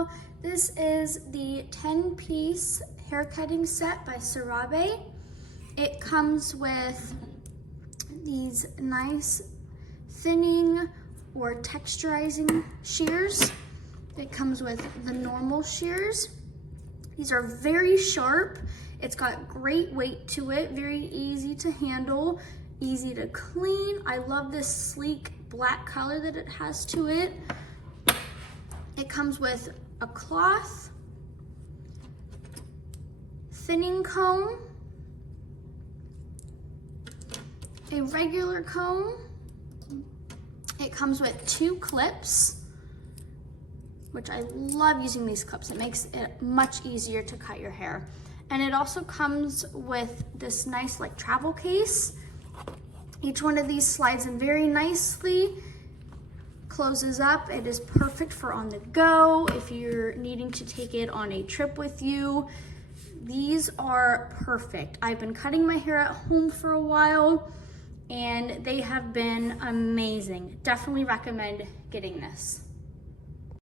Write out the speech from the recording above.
y'all. This is the 10-piece hair cutting set by Sirabe. It comes with these nice thinning or texturizing shears. It comes with the normal shears. These are very sharp. It's got great weight to it, very easy to handle, easy to clean. I love this sleek black color that it has to it. It comes with a cloth, thinning comb, a regular comb. It comes with 2 clips, which I love using these clips. It makes it much easier to cut your hair. And it also comes with this nice like travel case. Each one of these slides in very nicely, closes up. It is perfect for on the go if you're needing to take it on a trip with you. These are perfect. I've been cutting my hair at home for a while and they have been amazing. Definitely recommend getting this.